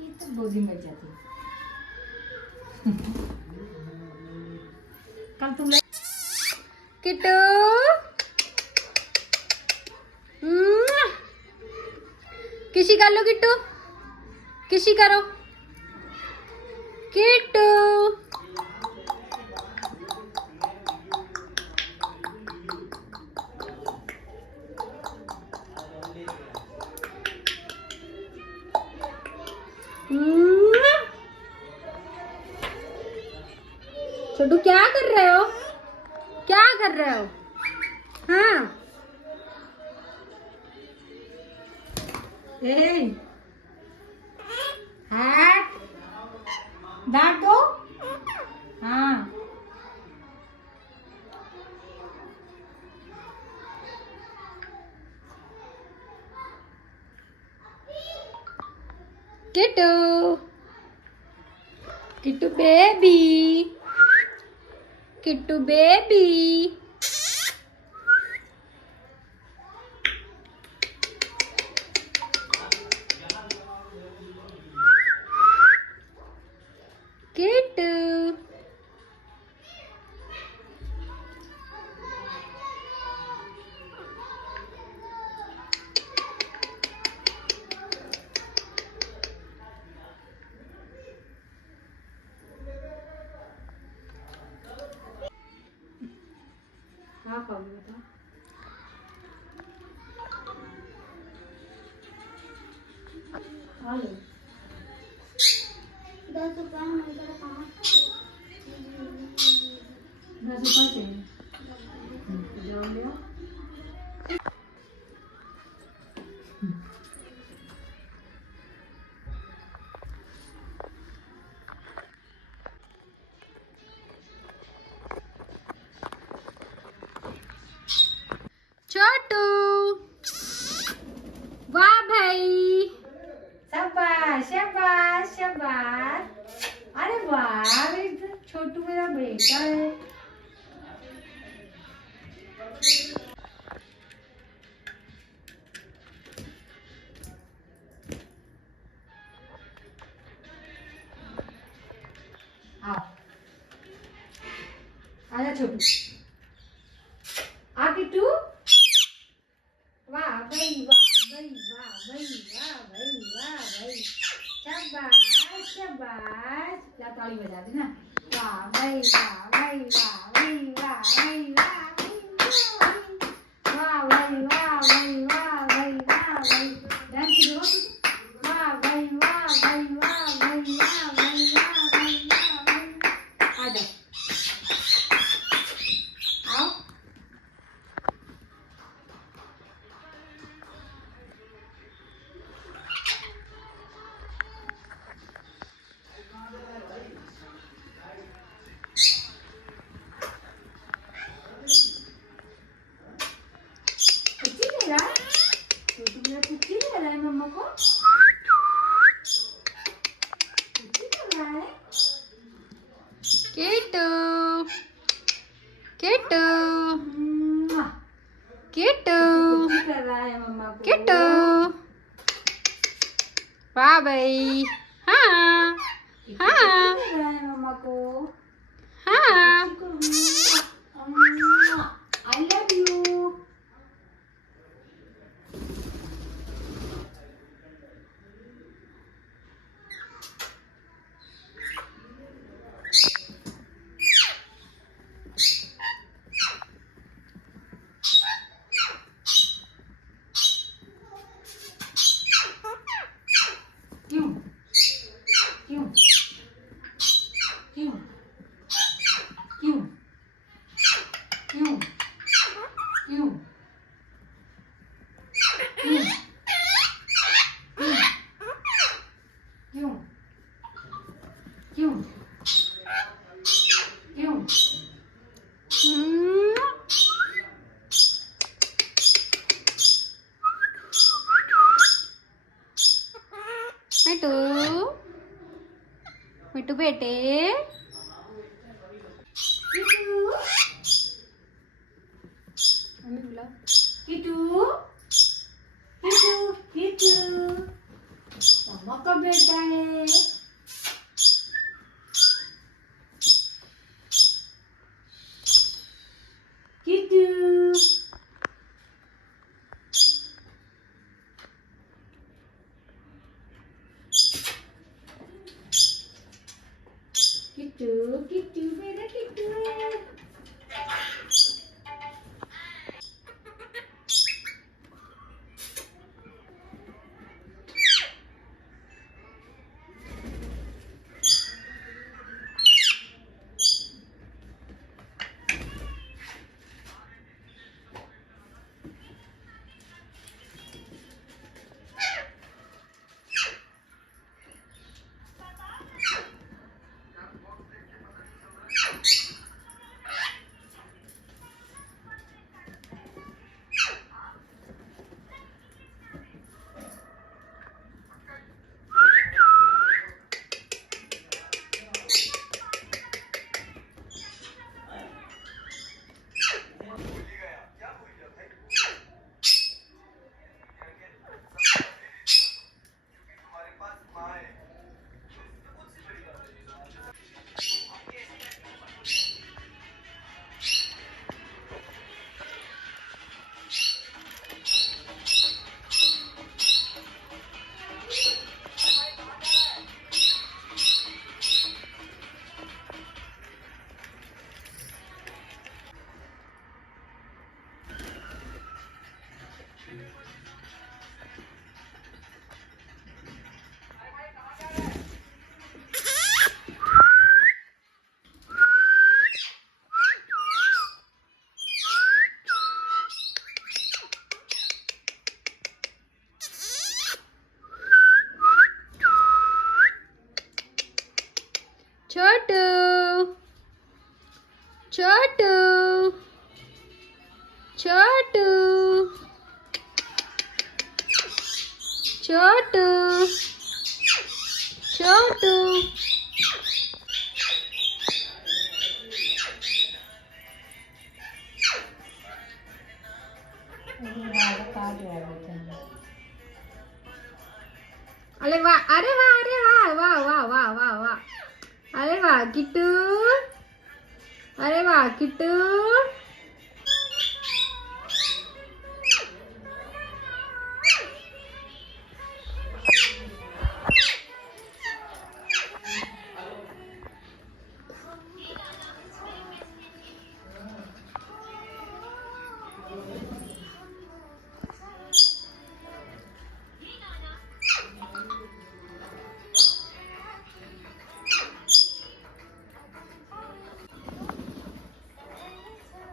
ये तो 2 दिन लग जाते कल तुम किट्टू किसी कर लो किट्टू किसी करो किट्टू छोटू क्या कर रहे हो क्या कर रहे हो हाँ हैट डांटो हाँ किट्टू किट्टू बेबी किट्टू बेबी किट्टू हाँ खाओगे बताओ खा लो 10 रुपये हमारे पास 10 रुपये चाहिए जाओ ले आओ छोटू वाह भाई शाबाश शाबाश शाबाश अरे वाह छोटू मेरा बेटा है आओ आजा छोटू आ किट्टू वाह भाई वाह भाई वाह भाई वाह भाई वाह भाई शाबाश शाबाश क्या ताली बजा दी ना वाह भाई वाह भाई वाह भाई वाह भाई वाह भाई वाह भाई वाह भाई वाह भाई डांस करो वाह भाई वाह भाई वाह भाई वाह भाई वाह भाई वाह भाई आ जाओ आओ कुछ ले रहा है मम्मा को कुछ कर रहा है किट्टू किट्टू किट्टू कर रहा है मम्मा को किट्टू वाह भाई हाँ हाँ कर रहा है मम्मा को हाँ आई लव यू क्यों क्यों क्यों क्यों क्यों क्यों क्यों क्यों क्यों क्यों मिट्टू मिट्टू बेटे किट्टू मम्मी बुलाओ किट्टू किट्टू किट्टू मेरा किट्टू। छोटू छोटू छोटू छोटू छोटू अरे वाह अरे वाह अरे वाह वाह वाह वाह वाह वाह अरे वाह किट्टू अरे वाह किट्टू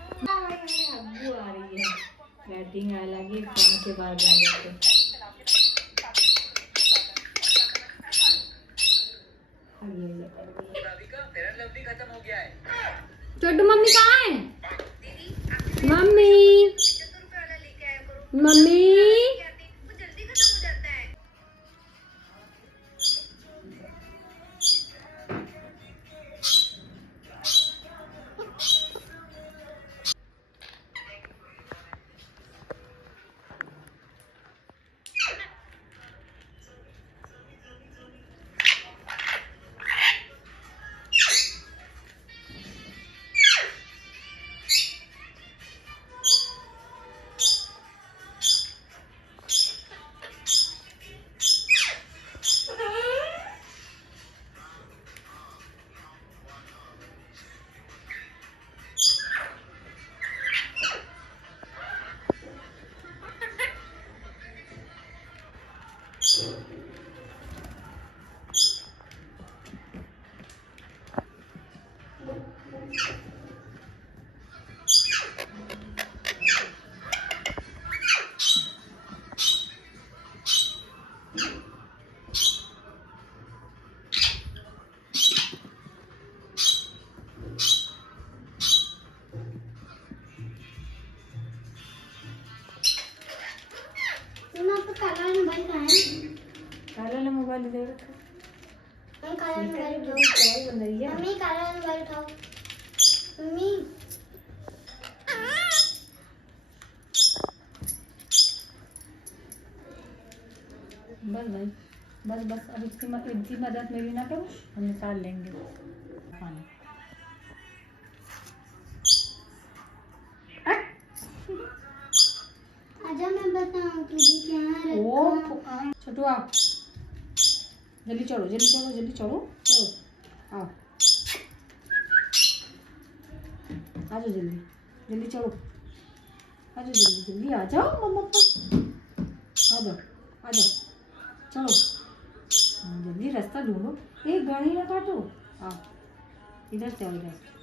अब्बू आ रही है बैटिंग आ लगी फोन के बाद जाते छोटू मम्मी कहाँ है मम्मी मम्मी काला मोबाइल दे रखा काला मोबाइल मम्मी काला मोबाइल उठाओ मम्मी बस भाई बस बस अब इसकी मदद मेरी ना करो हम निकाल लेंगे खाना आजा मैं बताऊं तुझे क्या रखा छोटू आओ जल्दी चढ़ो जल्दी चढ़ो जल्दी चढ़ो चलो आओ आ जाओ जल्दी जल्दी चलो, आ जाओ जल्दी जल्दी आ जाओ मम्मा पर, आ जाओ चलो। हाँ, जल्दी रास्ता ढूंढो, एक गाड़ी ना काटो। आओ इधर से आओ इधर से।